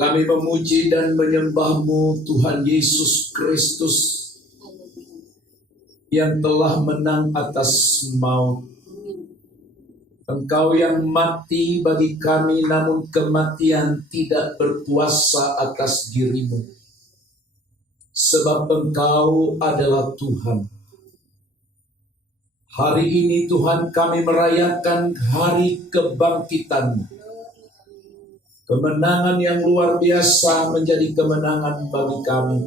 Kami memuji dan menyembah-Mu Tuhan Yesus Kristus yang telah menang atas maut. Engkau yang mati bagi kami, namun kematian tidak berkuasa atas diri-Mu. Sebab Engkau adalah Tuhan. Hari ini Tuhan kami merayakan hari kebangkitan-Mu. Kemenangan yang luar biasa menjadi kemenangan bagi kami.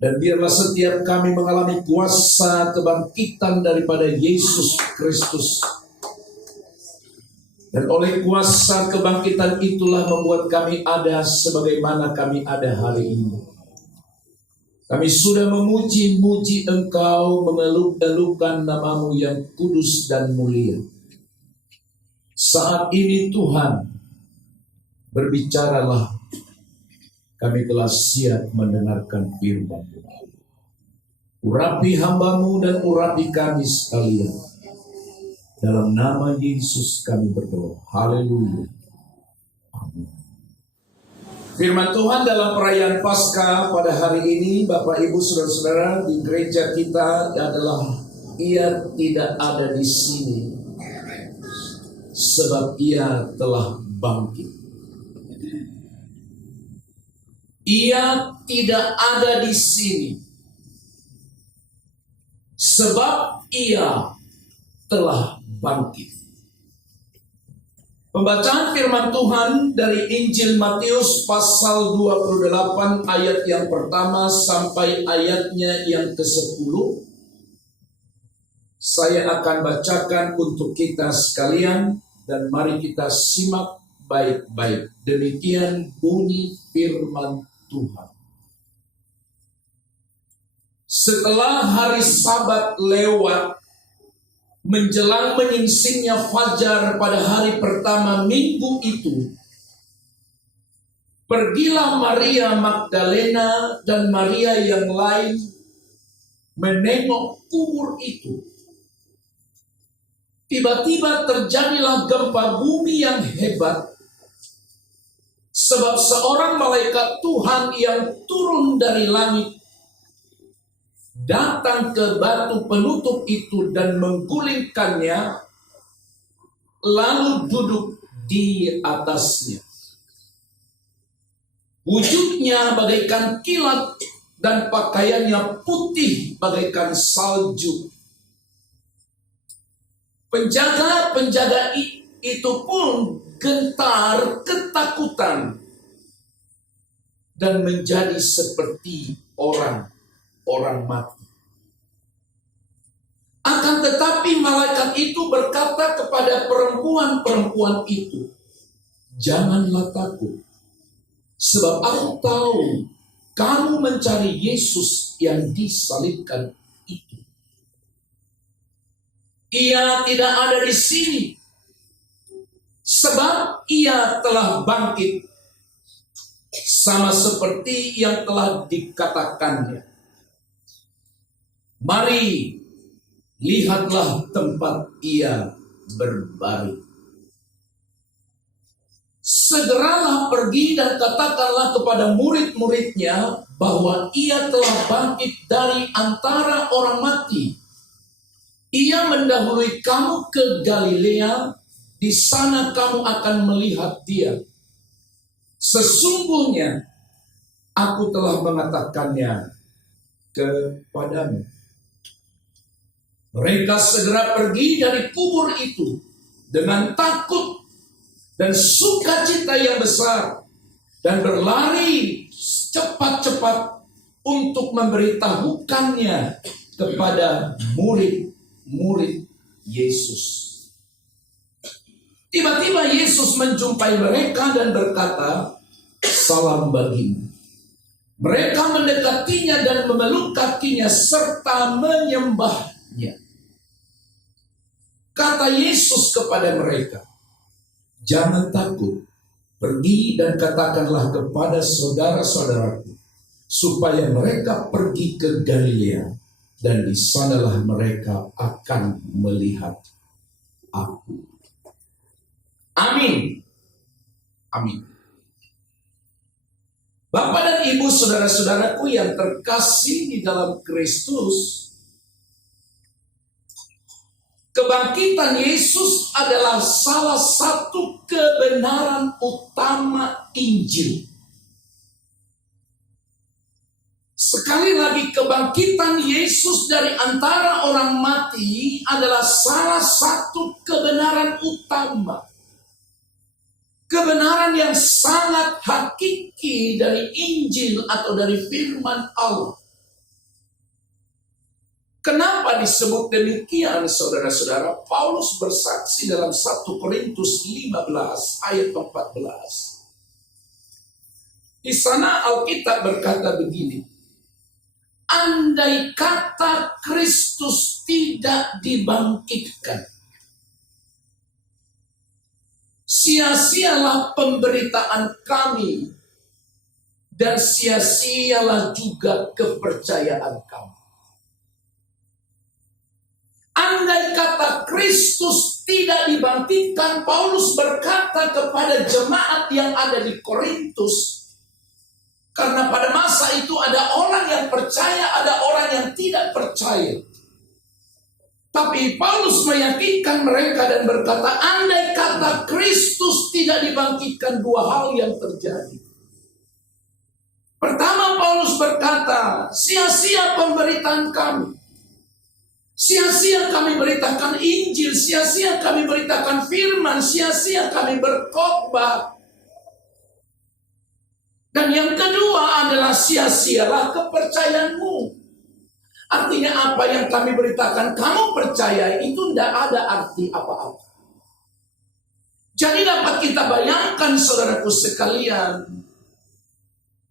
Dan biarlah setiap kami mengalami kuasa kebangkitan daripada Yesus Kristus. Dan oleh kuasa kebangkitan itulah membuat kami ada sebagaimana kami ada hari ini. Kami sudah memuji-muji Engkau, mengeluh-elukan nama-Mu yang kudus dan mulia. Saat ini Tuhan, berbicaralah, kami telah siap mendengarkan firman-Mu. Urapi hamba-Mu dan urapi kami sekalian. Dalam nama Yesus kami berdoa. Haleluya. Amin. Firman Tuhan dalam perayaan Paskah pada hari ini, Bapak Ibu Saudara-saudara, di gereja kita adalah Ia tidak ada di sini, sebab Ia telah bangkit. Ia tidak ada di sini, sebab Ia telah bangkit. Pembacaan firman Tuhan dari Injil Matius pasal 28 ayat yang pertama sampai ayatnya yang ke-10. Saya akan bacakan untuk kita sekalian dan mari kita simak baik-baik. Demikian bunyi firman Tuhan. Setelah hari Sabat lewat, menjelang menyingsingnya fajar pada hari pertama minggu itu, pergilah Maria Magdalena dan Maria yang lain menengok kubur itu. Tiba-tiba terjadilah gempa bumi yang hebat, sebab seorang malaikat Tuhan yang turun dari langit datang ke batu penutup itu dan menggulingkannya, lalu duduk di atasnya. Wujudnya bagaikan kilat dan pakaiannya putih bagaikan salju. Penjaga-penjaga itu pun gentar ketakutan dan menjadi seperti orang mati. Akan tetapi malaikat itu berkata kepada perempuan-perempuan itu, "Janganlah takut, sebab aku tahu kamu mencari Yesus yang disalibkan itu. Ia tidak ada di sini, sebab Ia telah bangkit, sama seperti yang telah dikatakannya. Mari, lihatlah tempat Ia berbaring. Segeralah pergi dan katakanlah kepada murid-muridnya bahwa Ia telah bangkit dari antara orang mati. Ia mendahului kamu ke Galilea, di sana kamu akan melihat Dia. Sesungguhnya aku telah mengatakannya kepadamu." Mereka segera pergi dari kubur itu dengan takut dan sukacita yang besar dan berlari cepat-cepat untuk memberitahukannya kepada murid-murid Yesus. Tiba-tiba Yesus menjumpai mereka dan berkata, "Salam bagimu." Mereka mendekatinya dan memeluk kakinya serta menyembahnya. Kata Yesus kepada mereka, "Jangan takut, pergi dan katakanlah kepada saudara-saudaraku, supaya mereka pergi ke Galilea, dan di sanalah mereka akan melihat aku." Amin. Amin. ibu saudara-saudaraku yang terkasih di dalam Kristus, kebangkitan Yesus adalah salah satu kebenaran utama Injil. Sekali lagi, kebangkitan Yesus dari antara orang mati adalah salah satu kebenaran utama. Kebenaran yang sangat hakiki dari Injil atau dari firman Allah. Kenapa disebut demikian, saudara-saudara? Paulus bersaksi dalam 1 Korintus 15 ayat 14. Di sana Alkitab berkata begini, andai kata Kristus tidak dibangkitkan, sia-sialah pemberitaan kami dan sia-sialah juga kepercayaan kami. Andai kata Kristus tidak dibangkitkan, Paulus berkata kepada jemaat yang ada di Korintus, karena pada masa itu ada orang yang percaya, ada orang yang tidak percaya. Tapi Paulus meyakinkan mereka dan berkata, andai kata Kristus tidak dibangkitkan, dua hal yang terjadi. Pertama, Paulus berkata, sia-sia pemberitaan kami. Sia-sia kami beritakan Injil, sia-sia kami beritakan firman, sia-sia kami berkhotbah. Dan yang kedua adalah sia-sialah kepercayaanmu. Artinya apa yang kami beritakan, kamu percaya, itu tidak ada arti apa-apa. Jadi dapat kita bayangkan, saudaraku sekalian,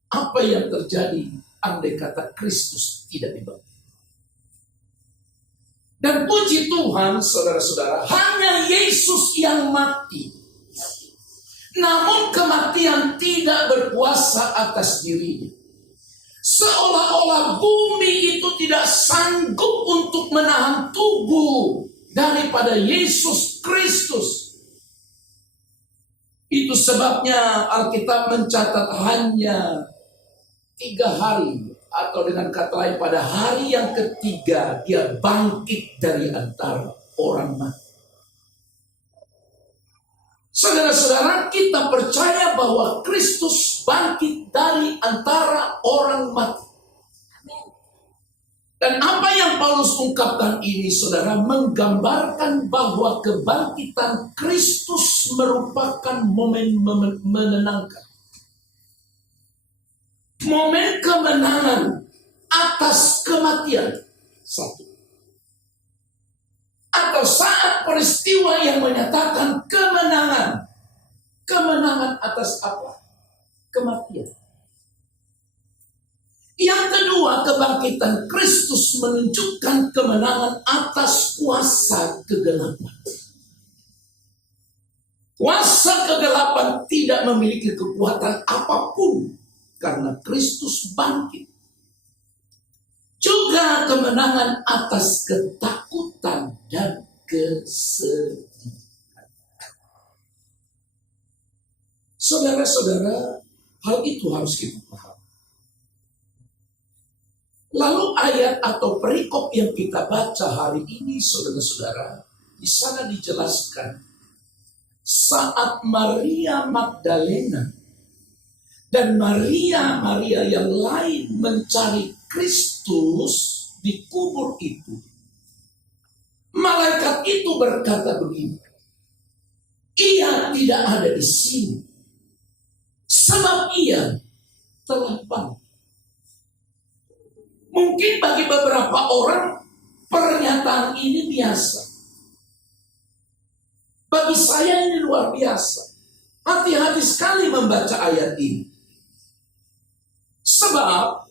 apa yang terjadi andai kata Kristus tidak dibangkitkan. Dan puji Tuhan, saudara-saudara, hanya Yesus yang mati. Namun kematian tidak berkuasa atas dirinya. Seolah-olah bumi itu tidak sanggup untuk menahan tubuh daripada Yesus Kristus. Itu sebabnya Alkitab mencatat hanya 3 hari, atau dengan kata lain pada hari yang ketiga dia bangkit dari antara orang mati. Saudara-saudara, kita percaya bahwa Kristus bangkit dari antara orang mati. Dan apa yang Paulus ungkapkan ini, saudara, menggambarkan bahwa kebangkitan Kristus merupakan momen menenangkan. Momen kemenangan atas kematian. Satu. Atau saat peristiwa yang menyatakan kemenangan. Kemenangan atas apa? Kematian. Yang kedua, kebangkitan Kristus menunjukkan kemenangan atas kuasa kegelapan. Kuasa kegelapan tidak memiliki kekuatan apapun karena Kristus bangkit. Juga kemenangan atas ketakutan dan kesedihan. Saudara-saudara, hal itu harus kita paham. Lalu ayat atau perikop yang kita baca hari ini, saudara-saudara, di sana dijelaskan saat Maria Magdalena dan Maria yang lain mencari Kristus di kubur itu, malaikat itu berkata begini, ia tidak ada di sini, sebab ia telah bangkit. Mungkin bagi beberapa orang pernyataan ini biasa. Bagi saya ini luar biasa. Hati-hati sekali membaca ayat ini. Sebab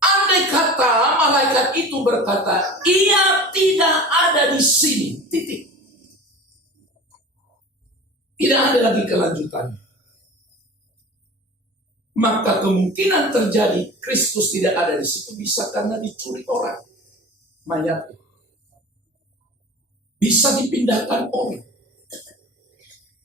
andai kata malaikat itu berkata, ia tidak ada di sini, titik. Tidak ada lagi kelanjutannya. Maka kemungkinan terjadi Kristus tidak ada di situ bisa karena dicuri orang. Mayat. Bisa dipindahkan orang.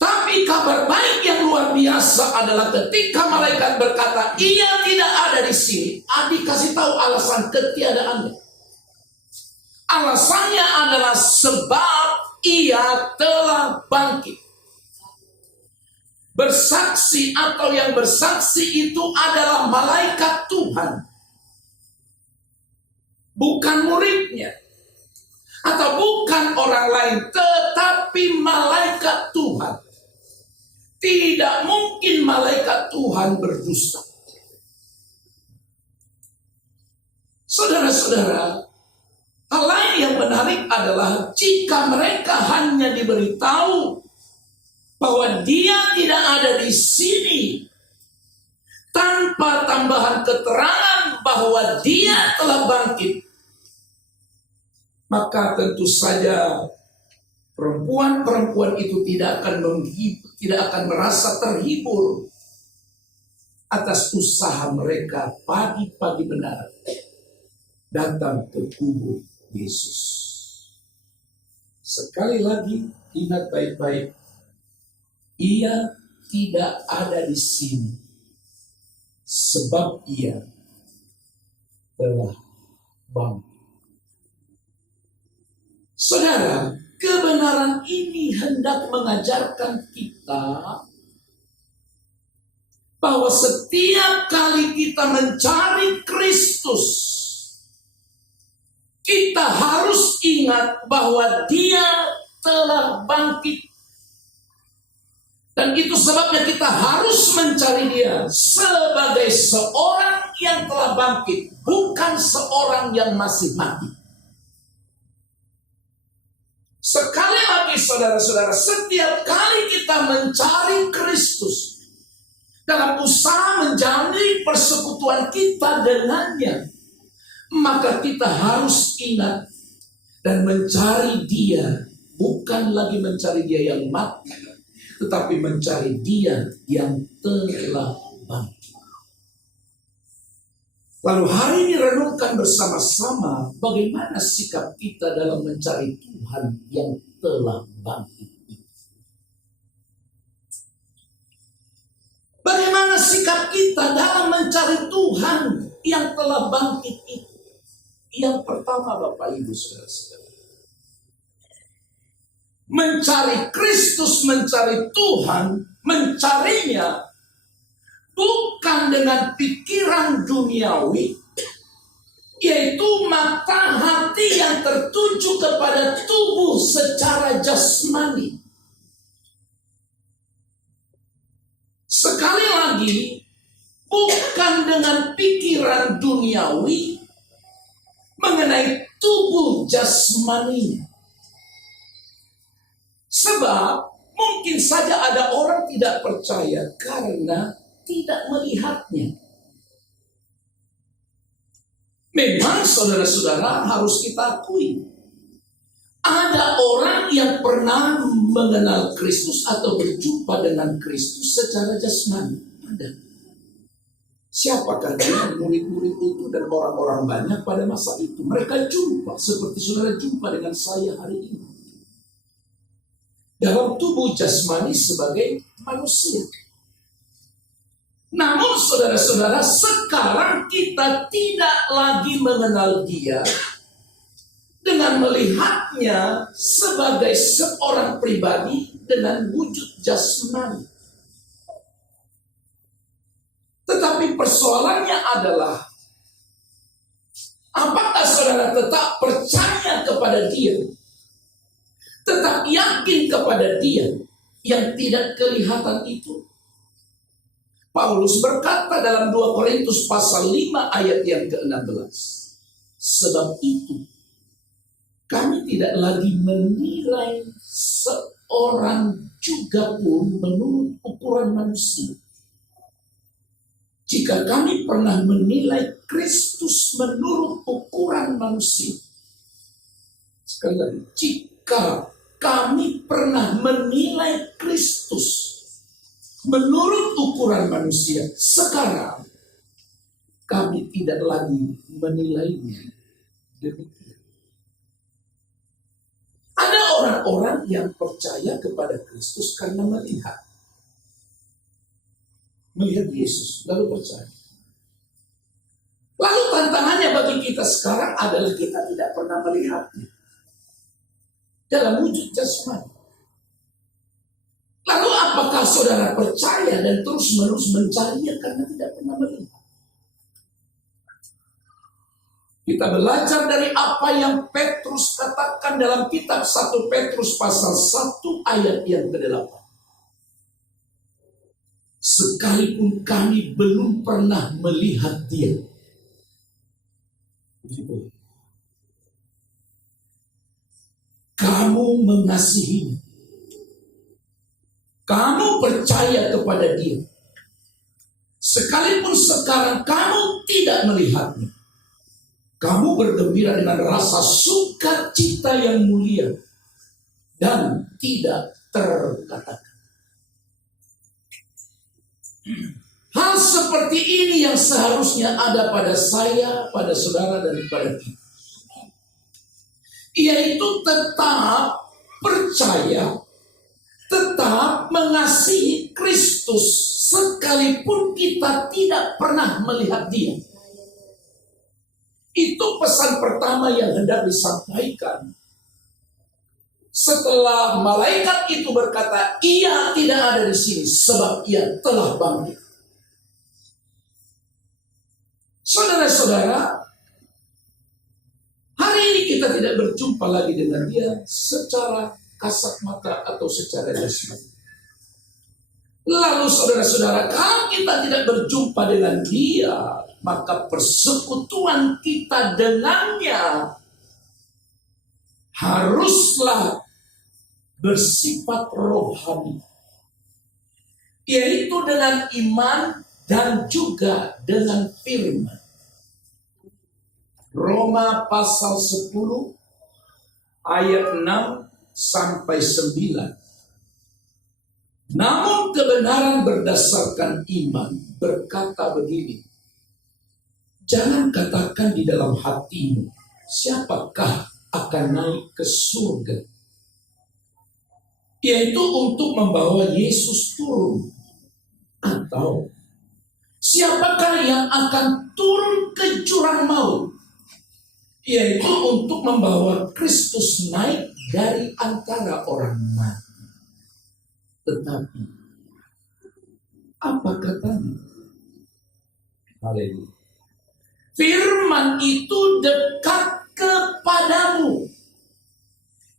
Tapi kabar baik yang luar biasa adalah ketika malaikat berkata, ia tidak ada di sini. Adik kasih tahu alasan ketiadaannya. Alasannya adalah sebab ia telah bangkit. Bersaksi atau yang bersaksi itu adalah malaikat Tuhan. Bukan muridnya. Atau bukan orang lain, tetapi malaikat Tuhan. Tidak mungkin malaikat Tuhan berdusta. Saudara-saudara, hal lain yang menarik adalah jika mereka hanya diberitahu bahwa dia tidak ada di sini, tanpa tambahan keterangan bahwa dia telah bangkit, maka tentu saja perempuan-perempuan itu tidak akan merasa terhibur atas usaha mereka pagi-pagi benar datang ke kubur Yesus. Sekali lagi, ingat baik-baik, ia tidak ada di sini sebab ia telah bangkit. Saudara, kebenaran ini hendak mengajarkan kita bahwa setiap kali kita mencari Kristus, kita harus ingat bahwa Dia telah bangkit. Dan itu sebabnya kita harus mencari Dia sebagai seorang yang telah bangkit, bukan seorang yang masih mati. Sekali lagi saudara-saudara, setiap kali kita mencari Kristus dalam usaha menjalani persekutuan kita dengannya, maka kita harus ingat dan mencari Dia, bukan lagi mencari Dia yang mati, tetapi mencari Dia yang telah bangkit. Lalu hari ini renungkan bersama-sama bagaimana sikap kita dalam mencari Tuhan yang telah bangkit. Bagaimana sikap kita dalam mencari Tuhan yang telah bangkit itu? Yang pertama, Bapak Ibu Saudara-saudara, mencari Kristus, mencari Tuhan, mencarinya bukan dengan pikiran duniawi, yaitu mata hati yang tertuju kepada tubuh secara jasmani. Sekali lagi, bukan dengan pikiran duniawi mengenai tubuh jasmani. Sebab mungkin saja ada orang tidak percaya karena tidak melihatnya. Memang saudara-saudara harus kita akui, ada orang yang pernah mengenal Kristus atau berjumpa dengan Kristus secara jasmani. Ada. Siapakah dia? Murid-murid itu dan orang-orang banyak pada masa itu. Mereka jumpa seperti saudara jumpa dengan saya hari ini. Dalam tubuh jasmani sebagai manusia. Namun saudara-saudara, sekarang kita tidak lagi mengenal Dia dengan melihatnya sebagai seorang pribadi dengan wujud jasmani. Tetapi persoalannya adalah, apakah saudara tetap percaya kepada Dia? Tetap yakin kepada Dia yang tidak kelihatan itu? Paulus berkata dalam 2 Korintus pasal 5 ayat yang ke-16. Sebab itu, kami tidak lagi menilai seorang juga pun menurut ukuran manusia. Jika kami pernah menilai Kristus menurut ukuran manusia. Sekali lagi, jika kami pernah menilai Kristus menurut ukuran manusia, sekarang kami tidak lagi menilainya demikian. Ada orang-orang yang percaya kepada Kristus karena melihat. melihat Yesus, lalu percaya. Lalu tantangannya bagi kita sekarang adalah kita tidak pernah melihatnya dalam wujud jasmani. Lalu apakah saudara percaya dan terus-menerus mencarinya karena tidak pernah melihat? Kita belajar dari apa yang Petrus katakan dalam kitab 1 Petrus pasal 1 ayat yang ke-8. Sekalipun kami belum pernah melihat Dia. Kamu mengasihinya. Kamu percaya kepada Dia. Sekalipun sekarang kamu tidak melihatnya. Kamu bergembira dengan rasa sukacita yang mulia dan tidak terkatakan. Hal seperti ini yang seharusnya ada pada saya, pada saudara, dan pada kita. Yaitu tetap percaya, tetap mengasihi Kristus sekalipun kita tidak pernah melihat Dia. Itu pesan pertama yang hendak disampaikan. Setelah malaikat itu berkata, Ia tidak ada di sini sebab Ia telah bangkit. Saudara-saudara, hari ini kita tidak berjumpa lagi dengan Dia secara kasat mata atau secara jasmani. Lalu saudara-saudara, kalau kita tidak berjumpa dengan Dia, maka persekutuan kita dengannya haruslah bersifat rohani, yaitu dengan iman dan juga dengan firman. Roma pasal 10 ayat 6 sampai 9. Namun kebenaran berdasarkan iman berkata begini, jangan katakan di dalam hatimu, siapakah akan naik ke surga? Yaitu untuk membawa Yesus turun. Atau siapakah yang akan turun ke jurang maut? Yaitu untuk membawa Kristus naik dari antara orang mati. Tetapi apa katanya? Haleluya. Firman itu dekat kepadamu,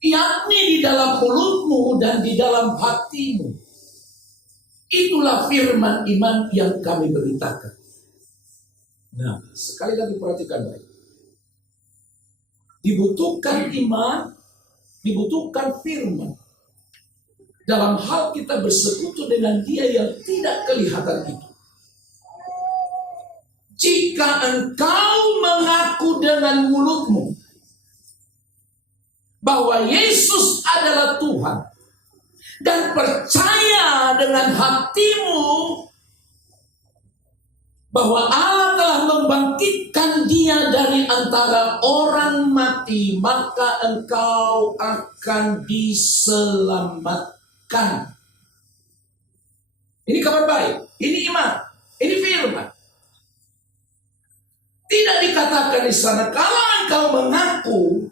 yakni di dalam mulutmu dan di dalam hatimu. Itulah firman iman yang kami beritakan. Nah, sekali lagi perhatikan baik. Dibutuhkan iman, dibutuhkan firman. Dalam hal kita bersekutu dengan Dia yang tidak kelihatan itu. Jika engkau mengaku dengan mulutmu bahwa Yesus adalah Tuhan dan percaya dengan hatimu bahwa Allah telah membangkitkan Dia dari antara orang mati, maka engkau akan diselamatkan. Ini kabar baik, ini iman, ini firman. Tidak dikatakan di sana kalau engkau mengaku,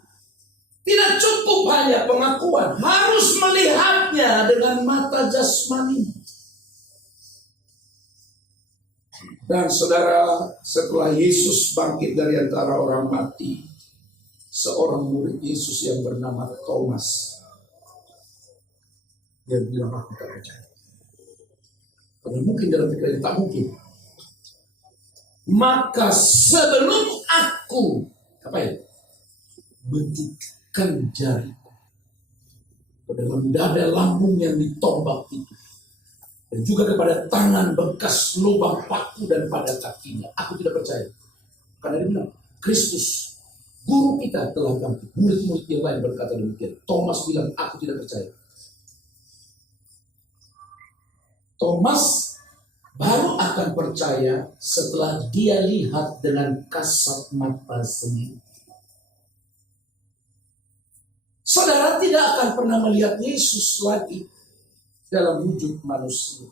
tidak cukup hanya pengakuan, harus melihatnya dengan mata jasmani. Dan saudara, setelah Yesus bangkit dari antara orang mati, seorang murid Yesus yang bernama Thomas, dia bilang, aku tak percaya. Karena mungkin dalam pikirannya tak mungkin. Maka sebelum aku bentukkan jariku ke dalam dada lambung yang ditombak itu, dan juga kepada tangan bekas lubang paku dan pada kakinya, aku tidak percaya. Karena dia bilang, Kristus, guru kita telah bangkit. Murid-murid yang lain berkata demikian. Thomas bilang, aku tidak percaya. Thomas baru akan percaya setelah dia lihat dengan kasat mata sendiri. Saudara tidak akan pernah melihat Yesus lagi dalam wujud manusia.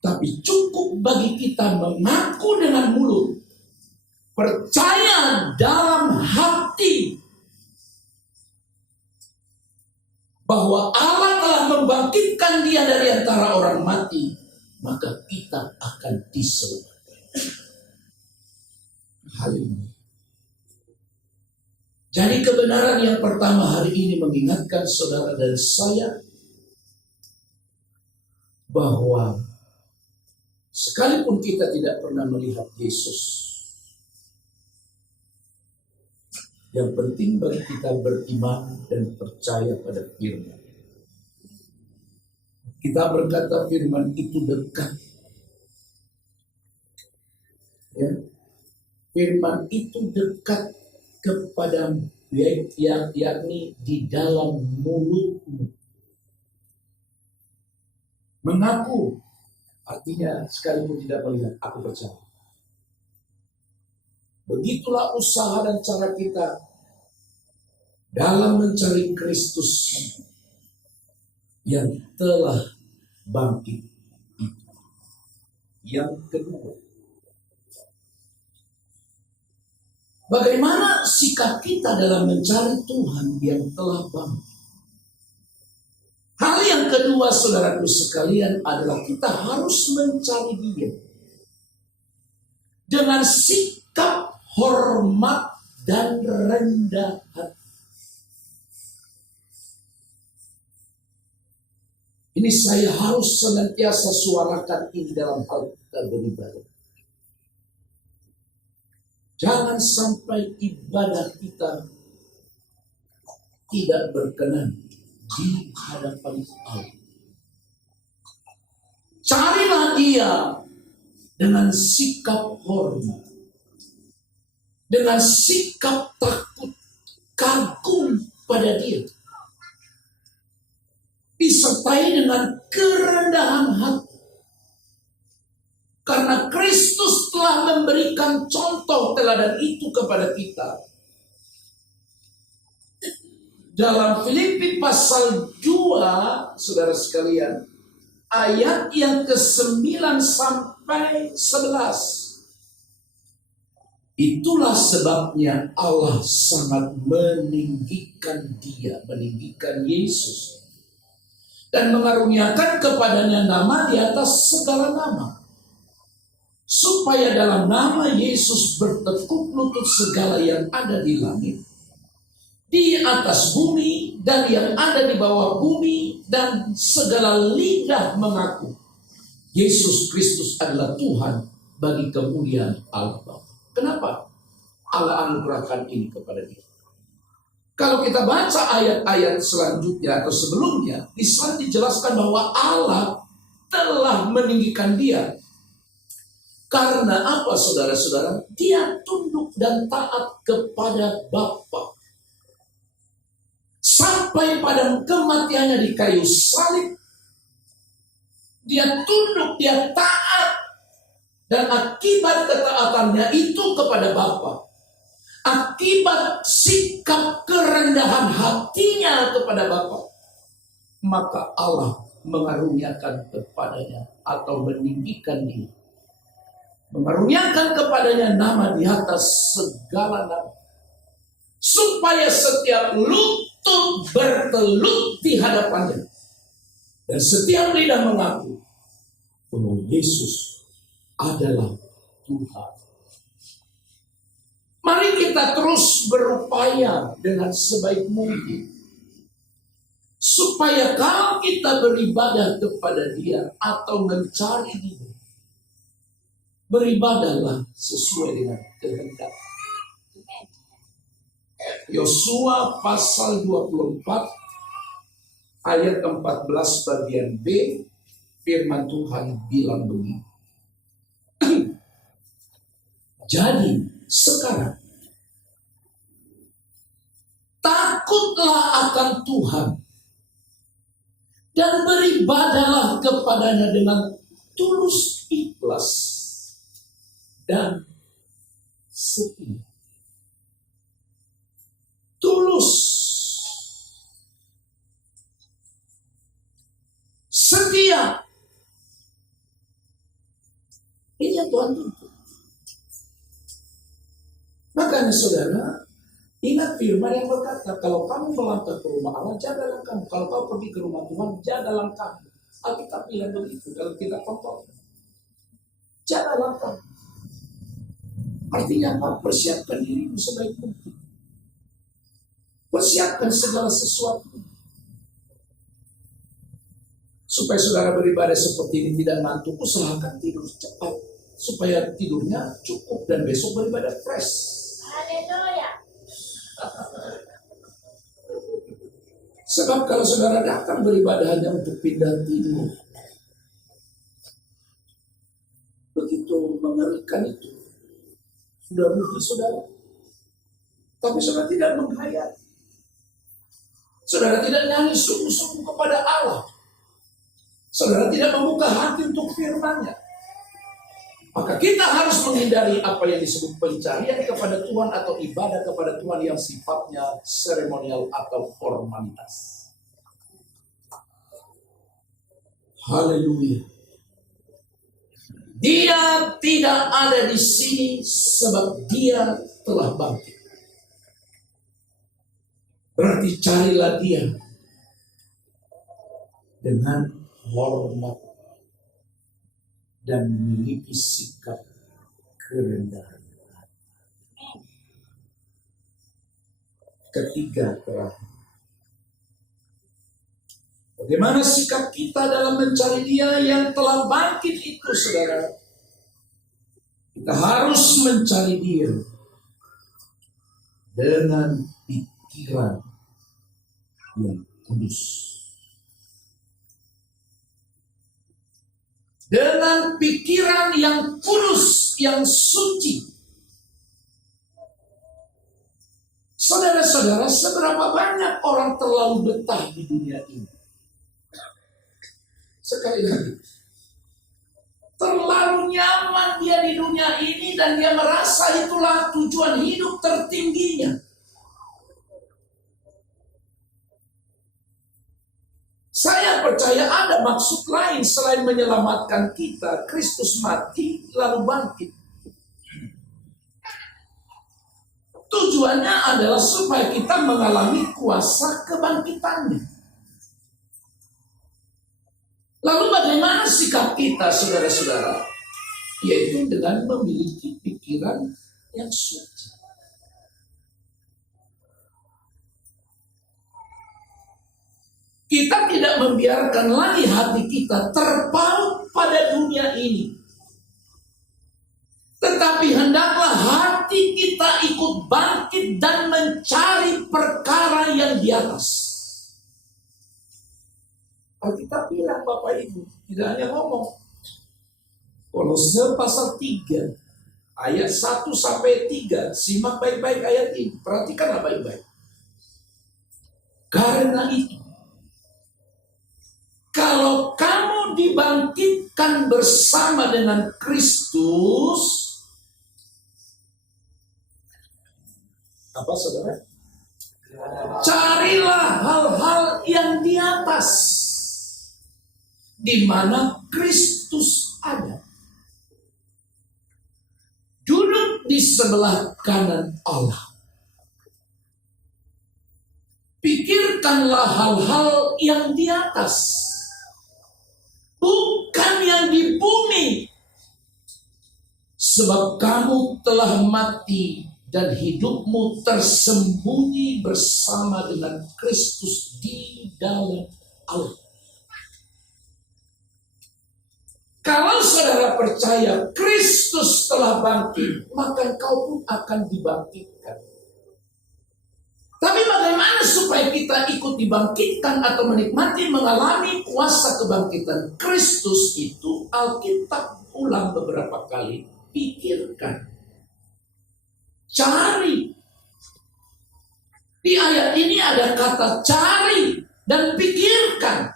Tapi cukup bagi kita mengaku dengan mulut, percaya dalam hati bahwa Allah telah membangkitkan dia dari antara orang mati, maka kita akan diselamatkan. Haleluya. Jadi kebenaran yang pertama hari ini mengingatkan saudara dan saya bahwa sekalipun kita tidak pernah melihat Yesus, yang penting bagi kita beriman dan percaya pada firman. Kita berkata firman itu dekat. Ya. Firman itu dekat kepada yakni di dalam mulutmu. Mengaku artinya sekalipun tidak melihat, aku percaya. Begitulah usaha dan cara kita dalam mencari Kristus yang telah bangkit. Yang kedua, bagaimana sikap kita dalam mencari Tuhan yang telah bangkit? Hal yang kedua, saudaraku sekalian, adalah kita harus mencari Dia dengan sikap hormat dan rendah hati. Ini saya harus senantiasa suarakan ini dalam hal kita beribadah. Jangan sampai ibadah kita tidak berkenan di hadapan Allah. Carilah Dia dengan sikap hormat, dengan sikap takut, kagum pada Dia, disertai dengan kerendahan hati. Karena Kristus telah memberikan contoh teladan itu kepada kita. Dalam Filipi pasal 2, saudara sekalian, ayat yang ke-9 sampai 11. Itulah sebabnya Allah sangat meninggikan Dia, meninggikan Yesus, dan mengaruniakan kepadanya nama di atas segala nama, supaya dalam nama Yesus bertekuk lutut segala yang ada di langit, di atas bumi, dan yang ada di bawah bumi, dan segala lidah mengaku Yesus Kristus adalah Tuhan bagi kemuliaan Allah Bapa. Kenapa Allah anugerahkan ini kepada Dia? Kalau kita baca ayat-ayat selanjutnya atau sebelumnya, di sana dijelaskan bahwa Allah telah meninggikan Dia. Karena apa, saudara-saudara? Dia tunduk dan taat kepada Bapa. Sampai pada kematiannya di kayu salib, Dia tunduk, Dia taat. Dan akibat ketaatannya itu kepada Bapa, akibat sikap kerendahan hatinya kepada Bapa, maka Allah mengaruniakan kepadanya atau meninggikan Dia, mengaruniakan kepadanya nama di atas segala nama, supaya setiap lutut bertelut di hadapannya, dan setiap lidah mengaku bahwa Yesus adalah Tuhan. Mari kita terus berupaya dengan sebaik mungkin, supaya kalau kita beribadah kepada Dia atau mencari Dia, beribadahlah sesuai dengan kehendak. Yosua pasal 24 ayat 14 bagian B, firman Tuhan bilang begini. Jadi sekarang takutlah akan Tuhan dan beribadahlah kepadanya dengan tulus ikhlas dan setia. Tulus, setia, Tuhan tuntut. Makanya saudara, ingat firman yang berkata, kalau kamu melangkah ke rumah Allah, jaga langkahmu. Kalau kau pergi ke rumah Tuhan, jaga langkahmu. Alkitab bilang begitu dalam kitab Pengkhotbah. Jaga langkahmu. Artinya apa? Persiapkan dirimu sebaik mungkin. Persiapkan segala sesuatu. Supaya saudara beribadah seperti ini tidak ngantuk, usahakan tidur cepat. Supaya tidurnya cukup dan besok beribadah fresh. Haleluya. Sebab kalau saudara datang beribadah hanya untuk pindah tidur, begitu mengerikan itu. Sudah rugi saudara. Tapi saudara tidak menghayat. Saudara tidak nyanyi sungguh-sungguh kepada Allah. Saudara tidak membuka hati untuk firman-Nya. Maka kita harus menghindari apa yang disebut pencarian kepada Tuhan atau ibadah kepada Tuhan yang sifatnya seremonial atau formalitas. Haleluya. Dia tidak ada di sini sebab dia telah bangkit. Berarti carilah dia dengan hormat dan memiliki sikap kerendahan. Ketiga terakhir. Bagaimana sikap kita dalam mencari dia yang telah bangkit itu, saudara? Kita harus mencari dia dengan pikiran yang kudus. Dengan pikiran yang kudus, yang suci. Saudara-saudara, seberapa banyak orang terlalu betah di dunia ini? Sekali lagi, terlalu nyaman dia di dunia ini dan dia merasa itulah tujuan hidup tertingginya. Saya percaya ada maksud lain selain menyelamatkan kita. Kristus mati lalu bangkit. Tujuannya adalah supaya kita mengalami kuasa kebangkitannya. Lalu bagaimana sikap kita, saudara-saudara? Yaitu dengan memiliki pikiran yang suci. Kita tidak membiarkan lagi hati kita terpaut pada dunia ini. Tetapi hendaklah hati kita ikut bangkit dan mencari perkara yang di atas. Alkitab bilang Bapak Ibu, tidak hanya ngomong. Kolose pasal 3, ayat 1 sampai 3. Simak baik-baik ayat ini. Perhatikanlah baik-baik. Karena itu, kalau kamu dibangkitkan bersama dengan Kristus, apa saudara? Carilah hal-hal yang di atas, di mana Kristus ada. Duduk di sebelah kanan Allah. Pikirkanlah hal-hal yang di atas, bukan yang di bumi. Sebab kamu telah mati dan hidupmu tersembunyi bersama dengan Kristus di dalam Allah. Kalau saudara percaya Kristus telah bangkit, maka engkau pun akan dibangkitkan. Tapi bagaimana supaya kita ikut dibangkitkan atau menikmati, mengalami kuasa kebangkitan Kristus itu? Alkitab ulang beberapa kali. Pikirkan. Cari. Di ayat ini ada kata cari dan pikirkan.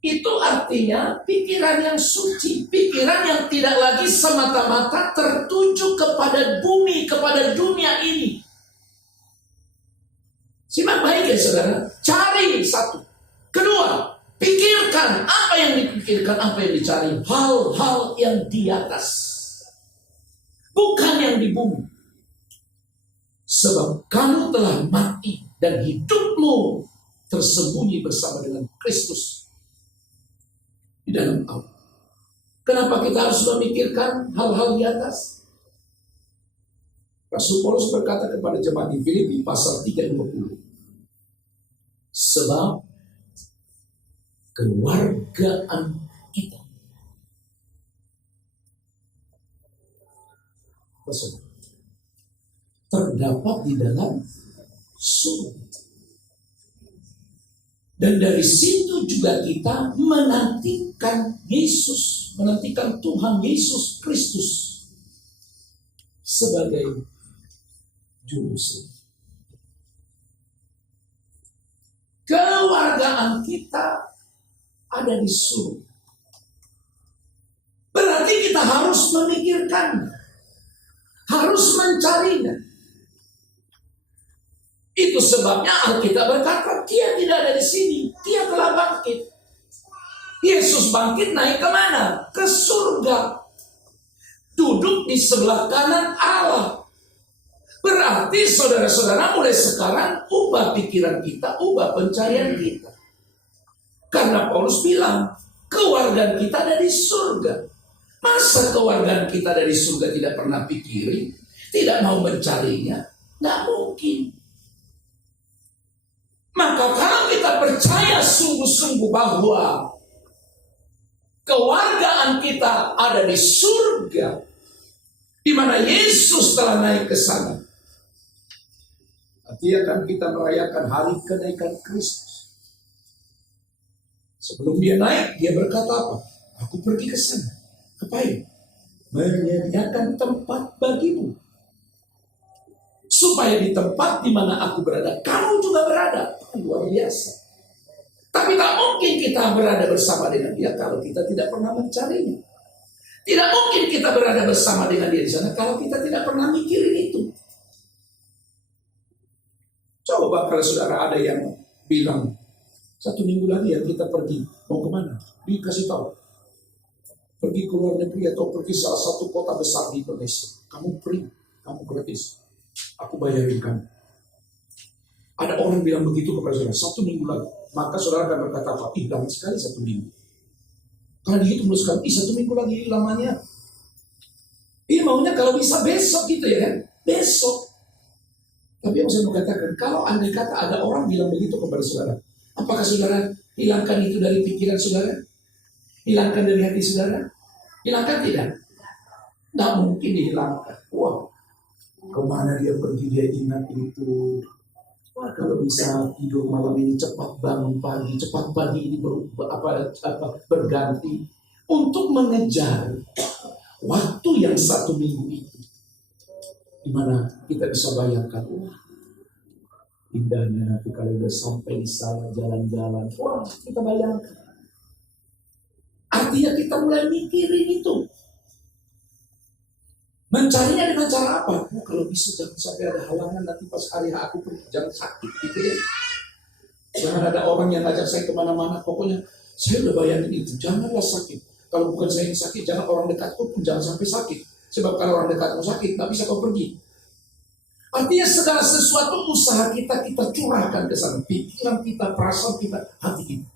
Itu artinya pikiran yang suci, pikiran yang tidak lagi semata-mata tertuju kepada bumi, kepada dunia ini. Simak baik ya saudara, cari satu. Kedua, pikirkan. Pikirkan apa yang dipikirkan, apa yang dicari. Hal-hal yang di atas, bukan yang di bumi. Sebab kamu telah mati dan hidupmu tersembunyi bersama dengan Kristus di dalam Allah. Kenapa kita harus memikirkan hal-hal di atas? Rasul Paulus berkata kepada jemaat di Filipi pasal 3:20. Sebab kewargaan kita terdapat di dalam surga. Dan dari situ juga kita menantikan Yesus, menantikan Tuhan Yesus Kristus sebagai juru selamat. Kewargaan kita ada di surga. Berarti kita harus memikirkannya, harus mencarinya. Itu sebabnya Alkitab berkata, dia tidak ada di sini, dia telah bangkit. Yesus bangkit naik kemana? Ke surga. Duduk di sebelah kanan Allah. Berarti saudara-saudara mulai sekarang ubah pikiran kita, ubah pencarian kita. Karena Paulus bilang, kewargaan kita ada di surga. Masa kewargaan kita dari surga tidak pernah pikirin, tidak mau mencarinya? Nggak mungkin. Maka kalau kita percaya sungguh-sungguh bahwa kewargaan kita ada di surga, di mana Yesus telah naik ke sana, nanti akan kita merayakan hari kenaikan Kristus. Sebelum dia naik, dia berkata apa? Aku pergi ke sana. Ngapain? Menyediakan tempat bagimu. Supaya di tempat di mana aku berada, kamu juga berada. Luar biasa. Tapi tak mungkin kita berada bersama dengan dia kalau kita tidak pernah mencarinya. Tidak mungkin kita berada bersama dengan dia di sana kalau kita tidak pernah mikirin itu. Coba kalau saudara ada yang bilang, 1 minggu lagi ya kita pergi. Mau kemana? Dikasih tahu. Pergi ke luar negeri atau pergi salah satu kota besar di Indonesia. Kamu free, kamu gratis. Aku bayarin kamu. Ada orang bilang begitu kepada saudara, 1 minggu lagi. Maka saudara akan berkata apa? Ih, lama sekali 1 minggu. Karena dihitung sekali, 1 minggu lagi lamanya. Ini maunya kalau bisa besok gitu ya kan? Besok. Tapi yang saya mau katakan, kalau andai kata ada orang bilang begitu kepada saudara, apakah saudara hilangkan itu dari pikiran saudara? Hilangkan dari hati saudara? Hilangkan tidak? Tidak mungkin dihilangkan. Wah, kemana dia pergi dia ingat itu. Wah, kalau bisa tidur malam ini cepat bangun pagi, cepat pagi ini berganti untuk mengejar waktu yang 1 minggu itu. Di mana kita bisa bayangkan, wah, indahnya nanti kalau udah sampai di sana jalan-jalan, wah, kita bayangkan. Artinya kita mulai mikirin itu. Mencarinya dengan cara apa? Oh, kalau bisa jangan sampai ada halangan nanti pas hari aku pergi, jangan sakit gitu ya. Jangan ada orang yang ngajak saya kemana-mana, pokoknya saya udah bayangin itu, janganlah sakit. Kalau bukan saya yang sakit, jangan orang dekatku pun jangan sampai sakit. Sebab kalau orang dekatmu sakit, nggak bisa kau pergi. Artinya segala sesuatu usaha kita curahkan ke sana. Pikiran kita, perasaan kita, hati kita.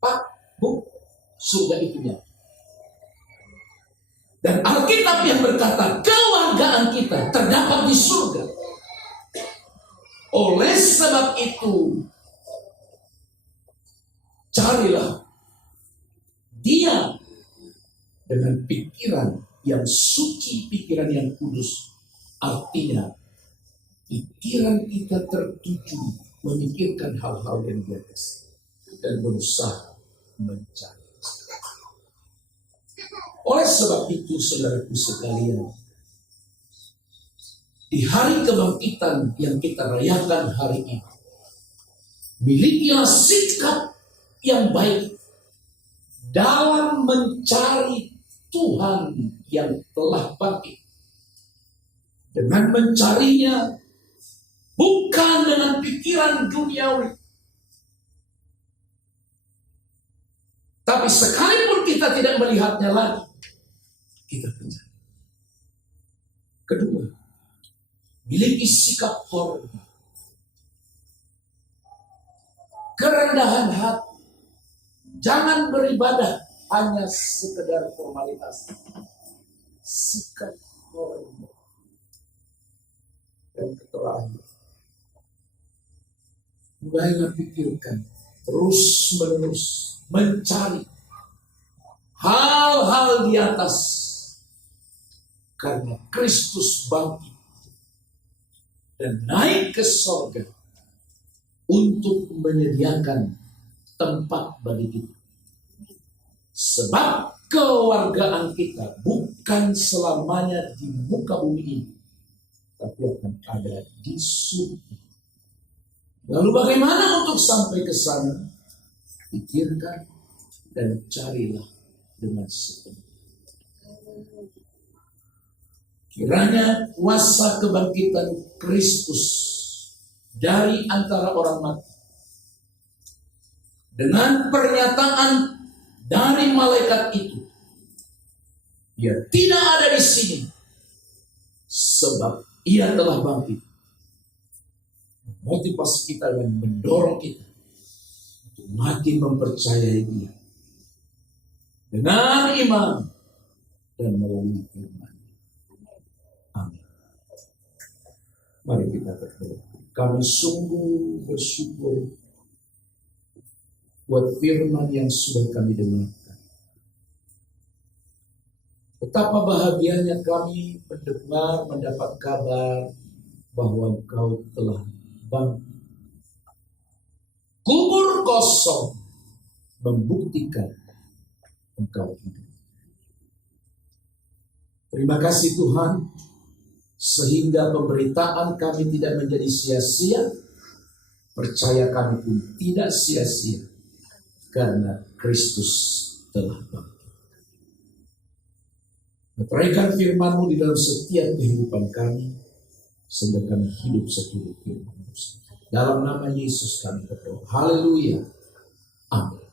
Pak, Bu, surga itunya. Dan Alkitab yang berkata kewargaan kita terdapat di surga. Oleh sebab itu, carilah dia dengan pikiran yang suci, pikiran yang kudus. Artinya, pikiran kita tertuju memikirkan hal-hal yang di atas dan berusaha mencari. Oleh sebab itu, saudaraku sekalian, di hari kebangkitan yang kita rayakan hari ini, milikilah sikap yang baik dalam mencari Tuhan yang telah bangkit. Dengan mencarinya bukan dengan pikiran duniawi, Tapi sekalipun kita tidak melihatnya lagi, kita percaya. Kedua, miliki sikap hormat, kerendahan hati. Jangan beribadah hanya sekedar formalitas. Sikap hormat. Dan terakhir, mulailah pikirkan terus menerus mencari hal-hal di atas, karena Kristus bangkit dan naik ke sorga untuk menyediakan tempat bagi kita. Sebab kewargaan kita bukan selamanya di muka bumi ini, tapi akan ada di surga. Lalu bagaimana untuk sampai ke sana? Pikirkan dan carilah dengan sepenuh. Kiranya kuasa kebangkitan Kristus dari antara orang mati, dengan pernyataan dari malaikat itu, ia tidak ada di sini sebab ia telah bangkit, motivasi kita dan mendorong kita untuk makin mempercayai dia dengan iman dan melalui firman. Amin. Mari kita berdoa. Kami sungguh bersyukur buat firman yang sudah kami dengarkan. Betapa bahagianya kami mendengar, mendapat kabar bahwa Engkau telah bangkit. Kubur kosong membuktikan Engkau hidup. Terima kasih Tuhan, sehingga pemberitaan kami tidak menjadi sia-sia, percaya kami pun tidak sia-sia, karena Kristus telah bangkit. Meteraikan firman-Mu di dalam setiap kehidupan kami, sehingga kami hidup seturut firman-Mu. Dalam nama Yesus kami berdoa. Haleluya. Amin.